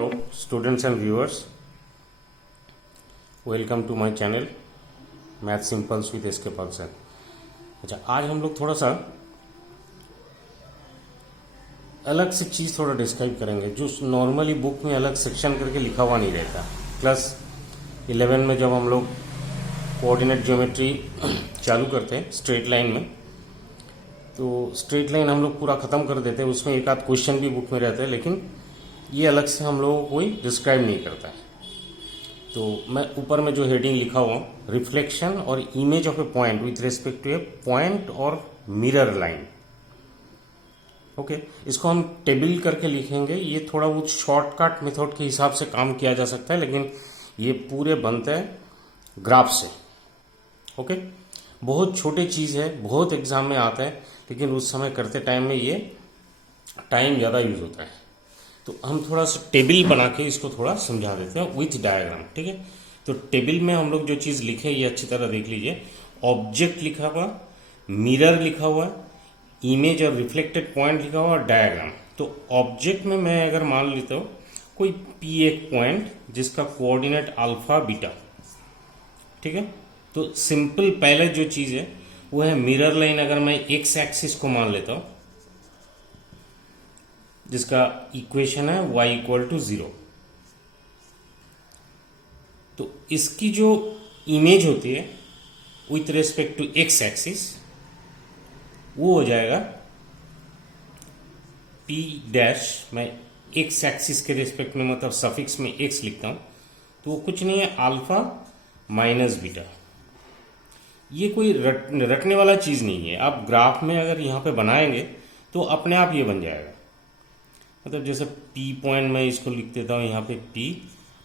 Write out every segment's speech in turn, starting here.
Hello, students and viewers. Welcome to my channel, Math Simples with SK Pulsar. अच्छा, आज हम लोग थोड़ा सा अलग से चीज़ थोड़ा डिस्क्राइब करेंगे जो नॉर्मली बुक में अलग सेक्शन करके लिखा हुआ नहीं रहता। क्लास 11 में जब हम लोग कोऑर्डिनेट ज्योमेट्री चालू करते हैं स्ट्रेट लाइन में, तो स्ट्रेट लाइन हम लोग पूरा ख़त्म कर देते हैं। उसमें एक आध क्वेश्चन भी बुक में रहता है, लेकिन ये अलग से हम लोगों को कोई डिस्क्राइब नहीं करता है। तो मैं ऊपर में जो हेडिंग लिखा हुआ रिफ्लेक्शन और image of a point with respect to a point और मिरर लाइन, ओके, इसको हम टेबल करके लिखेंगे। ये थोड़ा बहुत शॉर्टकट मेथड के हिसाब से काम किया जा सकता है, लेकिन ये पूरे बनते हैं ग्राफ से। ओके, बहुत छोटी चीज़ है, बहुत एग्जाम में आता है, लेकिन उस समय करते टाइम में ये टाइम ज़्यादा यूज होता है। तो हम थोड़ा सा टेबल बना के इसको थोड़ा समझा देते हैं विथ डायग्राम, ठीक है। तो टेबल में हम लोग जो चीज़ लिखे ये अच्छी तरह देख लीजिए। ऑब्जेक्ट लिखा हुआ, मिरर लिखा हुआ, इमेज और रिफ्लेक्टेड पॉइंट लिखा हुआ और डायग्राम। तो ऑब्जेक्ट में मैं अगर मान लेता हूँ कोई पी एक पॉइंट जिसका कोऑर्डिनेट अल्फा बीटा, ठीक है। तो सिंपल पहले जो चीज़ है वो है मिरर लाइन। अगर मैं एक्स एक्सिस को मान लेता हूँ जिसका इक्वेशन है y इक्वल टू 0, तो इसकी जो इमेज होती है with respect to x axis वो हो जाएगा p डैश। मैं एक्स एक्सिस के रेस्पेक्ट में मतलब सफिक्स में x लिखता हूं, तो वो कुछ नहीं है अल्फा माइनस बीटा। ये कोई रटने वाला चीज नहीं है। आप ग्राफ में अगर यहां पे बनाएंगे तो अपने आप ये बन जाएगा। मतलब जैसे P पॉइंट में इसको लिख देता हूँ यहाँ पे P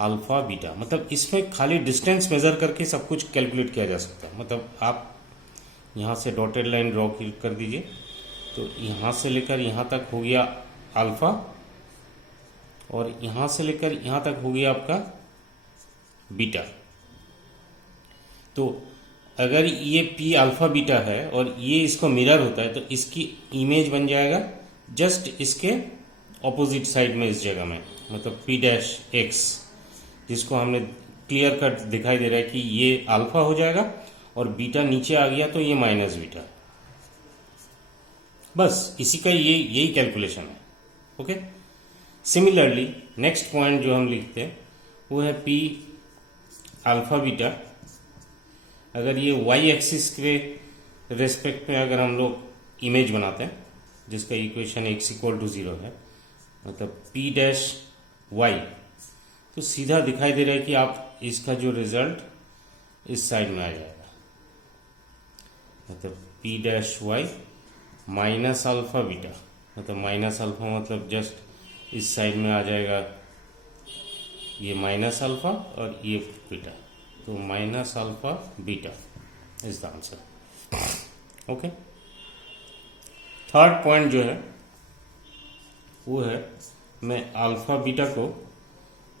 अल्फा बीटा, मतलब इसमें खाली डिस्टेंस मेजर करके सब कुछ कैलकुलेट किया जा सकता है। मतलब आप यहाँ से डॉटेड लाइन ड्रॉ कर दीजिए, तो यहाँ से लेकर यहाँ तक हो गया अल्फा, और यहाँ से लेकर यहाँ तक हो गया आपका बीटा। तो अगर ये P अल्फा बीटा है और ये इसको मिरर होता है, तो इसकी इमेज बन जाएगा जस्ट इसके ऑपोजिट साइड में इस जगह में, मतलब P डैश एक्स, जिसको हमने क्लियर कट दिखाई दे रहा है कि ये अल्फा हो जाएगा और बीटा नीचे आ गया तो ये माइनस बीटा। बस इसी का यही कैलकुलेशन है। ओके, सिमिलरली नेक्स्ट पॉइंट जो हम लिखते हैं वो है P अल्फा बीटा। अगर ये y एक्सिस के रेस्पेक्ट में अगर हम लोग इमेज बनाते हैं जिसका इक्वेशन x इक्वल टू 0 है, मतलब P डैश y, तो सीधा दिखाई दे रहा है कि आप इसका जो रिजल्ट इस साइड में आ जाएगा, मतलब P dash y minus alpha beta, मतलब माइनस अल्फा मतलब जस्ट इस साइड में आ जाएगा ये माइनस अल्फा और ये बीटा, तो minus alpha beta is the answer. Okay, third point जो है वो है मैं अल्फा बीटा को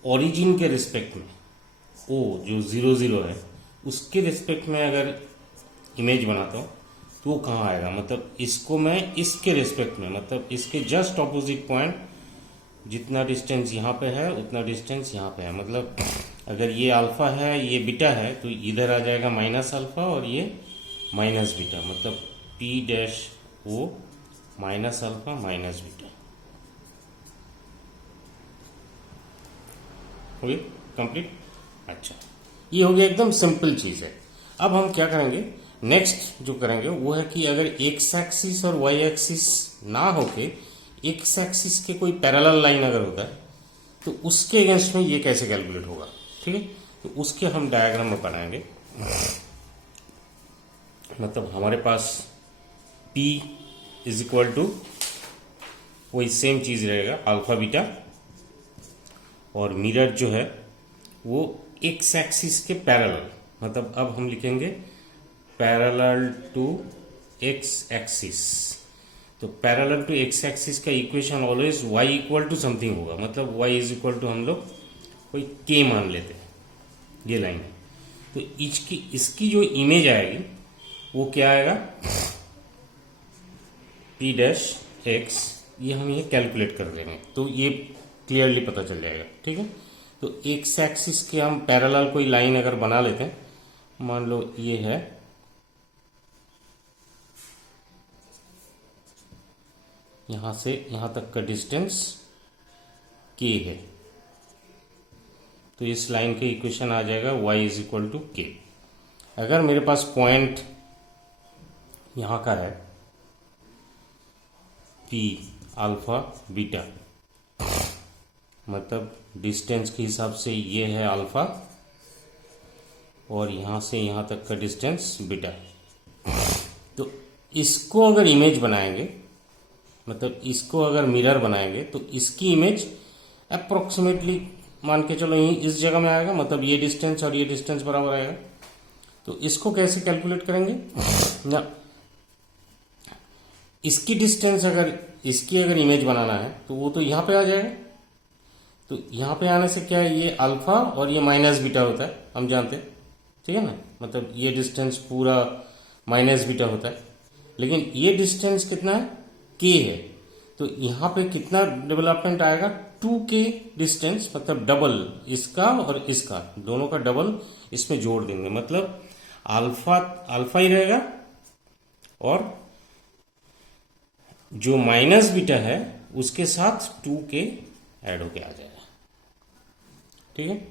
ओरिजिन के रिस्पेक्ट में ओ जो 0 0 है उसके रिस्पेक्ट में अगर इमेज बनाता हूँ तो वो कहाँ आएगा, मतलब इसको मैं इसके रिस्पेक्ट में, मतलब इसके जस्ट ऑपोजिट पॉइंट, जितना डिस्टेंस यहाँ पे है उतना डिस्टेंस यहाँ पे है। मतलब अगर ये अल्फा है ये बीटा है तो इधर आ जाएगा माइनस अल्फा और ये माइनस बीटा, मतलब P dash O minus alpha minus beta. हो गया कंप्लीट। अच्छा, ये हो गया एकदम सिंपल चीज है। अब हम क्या करेंगे, नेक्स्ट जो करेंगे वो है कि अगर एक्स एक्सिस और वाई एक्सिस ना होके एक्स एक्सिस के कोई पैरेलल लाइन अगर होता है तो उसके अगेंस्ट में ये कैसे कैलकुलेट होगा, ठीक है। तो उसके हम डायग्राम में बनाएंगे। मतलब हमारे पास P इज इक्वल टू वही सेम चीज रहेगा अल्फा बीटा, और मिरर जो है वो एक्स एक्सिस के पैरेलल, मतलब अब हम लिखेंगे पैरेलल टू एक्स एक्सिस। तो पैरेलल टू एक्स एक्सिस का equation always y equal to something होगा, मतलब y इज इक्वल टू हम लोग कोई k मान लेते हैं, ये लाइन है। तो इसकी जो इमेज आएगी वो क्या आएगा, P डैश एक्स, ये हम ये कैलकुलेट कर देंगे। तो ये क्लियरली पता चल जाएगा। ठीक है, तो एक्स एक्सिस के हम पैरेलल कोई लाइन अगर बना लेते हैं, मान लो ये है, यहां से यहां तक का डिस्टेंस के है, तो इस लाइन के इक्वेशन आ जाएगा y इज इक्वल टू के। अगर मेरे पास पॉइंट यहां का है p अल्फा बीटा, मतलब डिस्टेंस के हिसाब से ये है अल्फा और यहां से यहां तक का डिस्टेंस बीटा, तो इसको अगर इमेज बनाएंगे, मतलब इसको अगर मिरर बनाएंगे, तो इसकी इमेज अप्रोक्सीमेटली मान के चलो यही इस जगह में आएगा, मतलब ये डिस्टेंस और ये डिस्टेंस बराबर आएगा। तो इसको कैसे कैलकुलेट करेंगे ना, इसकी डिस्टेंस अगर इमेज बनाना है तो वो तो यहां पे आ जाएगा। तो यहां पे आने से क्या है, ये अल्फा और ये माइनस बीटा होता है, हम जानते हैं। ठीक है ना, मतलब ये डिस्टेंस पूरा माइनस बीटा होता है, लेकिन ये डिस्टेंस कितना है, के है। तो यहां पे कितना डेवलपमेंट आएगा, 2k डिस्टेंस, मतलब डबल इसका और इसका, दोनों का डबल इसमें जोड़ देंगे, मतलब अल्फा ही रहेगा और जो माइनस बीटा है उसके साथ 2k ऐड होके आ जाएगा। ठीक है,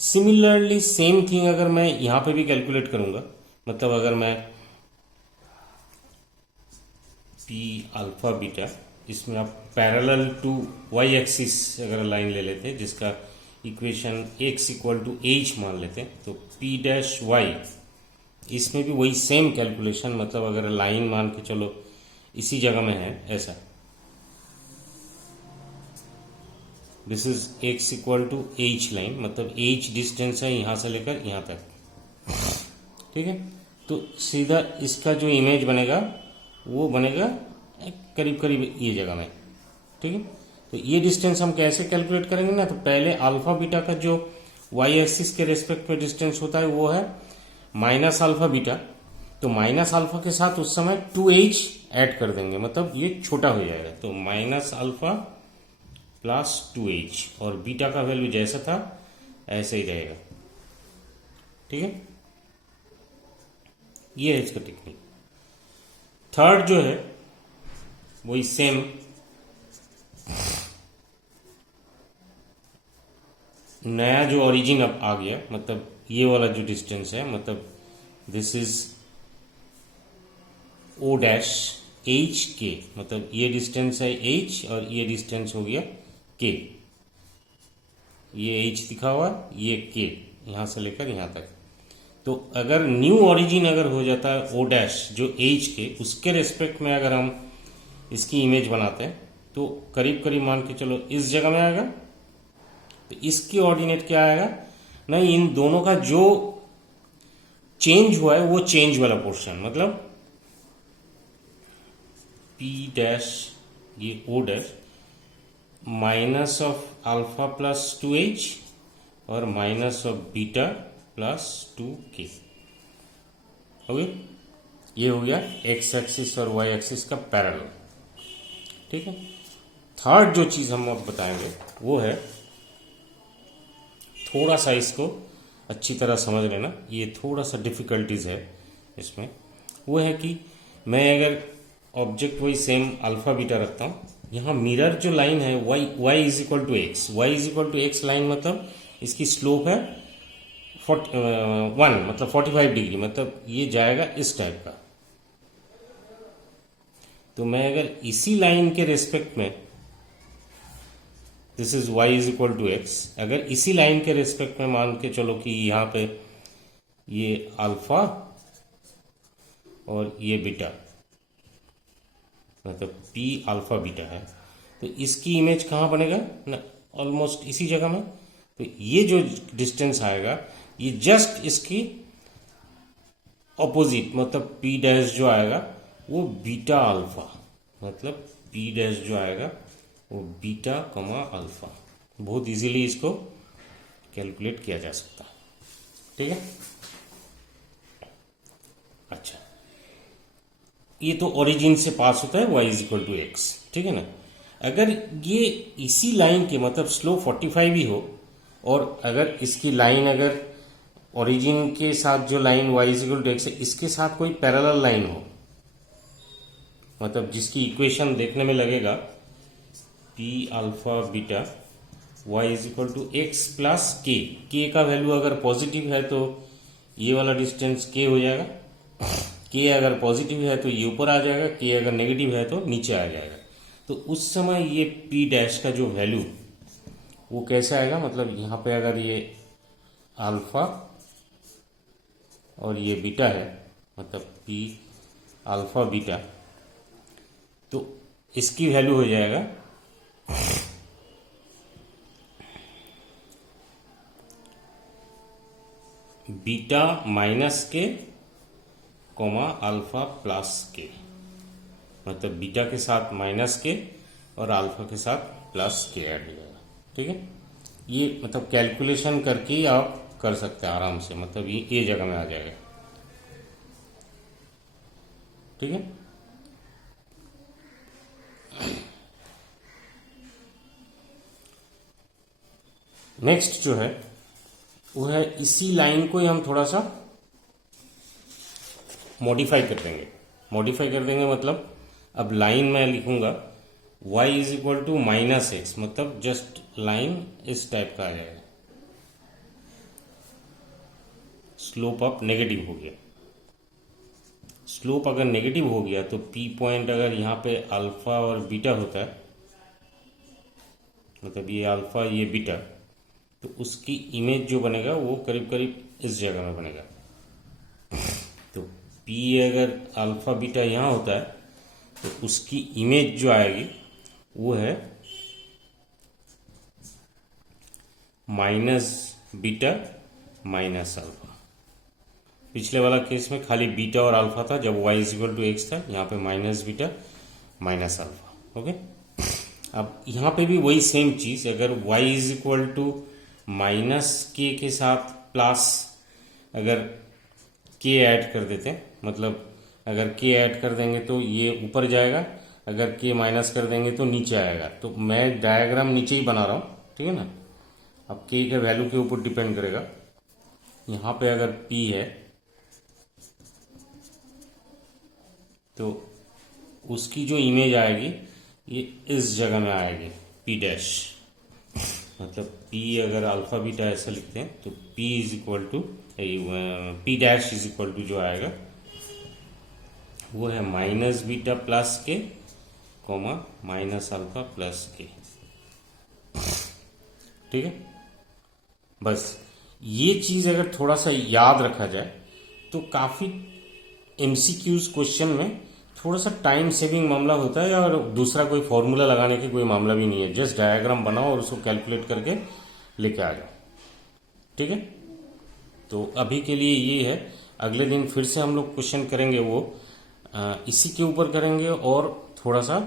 सिमिलरली सेम थिंग अगर मैं यहां पे भी कैलकुलेट करूंगा, मतलब अगर मैं p अल्फा बीटा, इसमें आप पैरेलल टू वाई एक्सिस अगर लाइन ले लेते हैं जिसका equation x equal to h मान लेते हैं, तो p डैश वाई, इसमें भी वही सेम कैलकुलेशन, मतलब अगर लाइन मान के चलो इसी जगह में है ऐसा, this is x equal to h line, मतलब h डिस्टेंस है यहां से लेकर यहां तक। ठीक है, तो सीधा इसका जो इमेज बनेगा वो बनेगा करीब करीब ये जगह में। ठीक है, तो ये डिस्टेंस हम कैसे कैलकुलेट करेंगे ना, तो पहले अल्फा बीटा का जो वाई एक्सिस के रेस्पेक्ट में डिस्टेंस होता है वो है माइनस अल्फा बीटा, तो माइनस अल्फा के साथ उस समय 2h ऐड कर देंगे, मतलब ये छोटा हो जाएगा, तो माइनस अल्फा प्लस 2h, और बीटा का वैल्यू जैसा था ऐसे ही रहेगा। ठीक है, ये है इसका टेक्निक। थर्ड जो है वही सेम, नया जो ओरिजिन अब आ गया, मतलब ये वाला जो डिस्टेंस है, मतलब this is O dash H के, मतलब ये डिस्टेंस है h और ये डिस्टेंस हो गया k, ये h दिखा हुआ, ये k, यहां से लेकर यहां तक। तो अगर न्यू ओरिजिन अगर हो जाता है ओ डैश जो h के, उसके रेस्पेक्ट में अगर हम इसकी इमेज बनाते हैं तो करीब करीब मान के चलो इस जगह में आएगा, तो इसकी ऑर्डिनेट क्या आएगा, नहीं इन दोनों का जो चेंज हुआ है वो चेंज वाला पोर्शन, मतलब p डैश ये o dash minus of alpha plus 2h और minus of beta plus 2k हो गया। ये हो गया x एक्सिस और y एक्सिस का पैरेलल। ठीक है, थर्ड जो चीज हम अब बताएंगे वो है, थोड़ा सा इसको अच्छी तरह समझ लेना, ये थोड़ा सा डिफिकल्टीज है इसमें। वो है कि मैं अगर ऑब्जेक्ट वही सेम अल्फा बीटा रखता हूं, यहां मिरर जो लाइन है y is equal to x, y is equal to x line, मतलब इसकी स्लोप है 1, मतलब 45 डिग्री, मतलब ये जाएगा इस टाइप का। तो मैं अगर इसी लाइन के रेस्पेक्ट में, this is y is equal to x, अगर इसी लाइन के रेस्पेक्ट में मान के चलो कि यहां पे ये अल्फा और ये बीटा, मतलब p अल्फा बीटा है, तो इसकी इमेज कहाँ बनेगा ना, ऑलमोस्ट इसी जगह में। तो ये जो डिस्टेंस आएगा ये जस्ट इसकी ऑपोजिट, मतलब p डैश जो आएगा वो बीटा अल्फा, मतलब p डैश जो आएगा वो बीटा कमा अल्फा। बहुत इजीली इसको कैलकुलेट किया जा सकता है। ठीक है, अच्छा, ये तो ओरिजिन से पास होता है y is equal to x. ठीक है ना, अगर ये इसी लाइन के मतलब स्लोप 45 ही हो और अगर इसकी लाइन अगर ओरिजिन के साथ जो line y equal to x है इसके साथ कोई पैरेलल लाइन हो, मतलब जिसकी इक्वेशन देखने में लगेगा P alpha beta y is equal to x plus k का वैल्यू अगर पॉजिटिव है तो ये वाला डिस्टेंस k हो जाएगा, k अगर पॉजिटिव है तो ये ऊपर आ जाएगा, k अगर नेगेटिव है तो नीचे आ जाएगा। तो उस समय ये p डैश का जो वैल्यू वो कैसे आएगा, मतलब यहाँ पे अगर ये अल्फा और ये बीटा है मतलब p अल्फा बीटा, तो इसकी वैल्यू हो जाएगा बीटा माइनस के कोमा अल्फा प्लस के, मतलब बीटा के साथ माइनस के और अल्फा के साथ प्लस के ऐड हो जाएगा। ठीक है, ये मतलब कैलकुलेशन करके ही आप कर सकते हैं आराम से, मतलब ये जगह में आ जाएगा। ठीक है, नेक्स्ट जो है वो है इसी लाइन को ही हम थोड़ा सा मॉडिफाई कर देंगे। मॉडिफाई कर देंगे मतलब अब लाइन में लिखूंगा y is equal to minus x, मतलब जस्ट लाइन इस टाइप का आ जाएगा। स्लोप अब नेगेटिव हो गया, स्लोप अगर नेगेटिव हो गया तो p पॉइंट अगर यहाँ पे अल्फा और बीटा होता है, मतलब ये अल्फा ये बीटा, तो उसकी इमेज जो बनेगा वो करीब करीब इस जगह में बनेगा। तो p अगर अल्फा बीटा यहाँ होता है तो उसकी इमेज जो आएगी वो है माइनस बीटा माइनस अल्फा। पिछले वाला केस में खाली बीटा और अल्फा था जब y is equal to x था, यहाँ पे minus beta minus alpha. Okay, अब यहाँ पे भी वही सेम चीज, अगर y is equal to minus के साथ प्लस अगर k ऐड कर देते हैं, मतलब अगर k ऐड कर देंगे तो ये ऊपर जाएगा, अगर k माइनस कर देंगे तो नीचे आएगा। तो मैं डायग्राम नीचे ही बना रहा हूँ, ठीक है ना। अब k के वैल्यू के ऊपर डिपेंड करेगा। यहाँ पे अगर p है तो उसकी जो इमेज आएगी ये इस जगह में आएगी p डैश, मतलब p अगर अल्फा बीटा ऐसा लिखते हैं तो p is equal to p dash is equal to जो आएगा वो है minus beta plus k comma minus alpha plus k. ठीक है, बस ये चीज अगर थोड़ा सा याद रखा जाए तो काफी एमसीक्यूज क्वेश्चन में थोड़ा सा टाइम सेविंग मामला होता है, और दूसरा कोई फॉर्मूला लगाने की कोई मामला भी नहीं है। जस्ट डायग्राम बनाओ और उसको कैलकुलेट करके लेके आ जाओ। ठीक है, तो अभी के लिए ये है। अगले दिन फिर से हम लोग क्वेश्चन करेंगे, वो इसी के ऊपर करेंगे और थोड़ा सा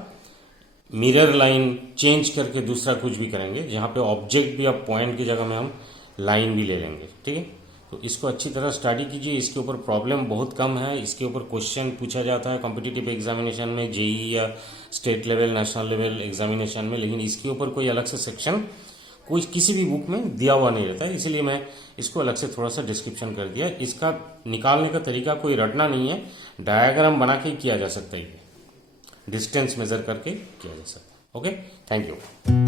मिरर लाइन चेंज करके दूसरा कुछ भी करेंगे, जहाँ पे ऑब्जेक्ट भी अब पॉइंट की जगह में हम लाइन भी ले लेंगे। ठीक है, तो इसको अच्छी तरह स्टडी कीजिए। इसके ऊपर प्रॉब्लम बहुत कम है, इसके ऊपर क्वेश्चन पूछा जाता है कॉम्पिटिटिव एग्जामिनेशन में, जेई या state level national level examination में, लेकिन इसके ऊपर कोई अलग से सेक्शन कोई किसी भी बुक में दिया हुआ नहीं रहता है, इसीलिए मैं इसको अलग से थोड़ा सा डिस्क्रिप्शन कर दिया। इसका निकालने का तरीका कोई रटना नहीं है, डायग्राम बना के किया जा सकता है, डिस्टेंस मेजर करके किया जा सकता है। Okay, thank you.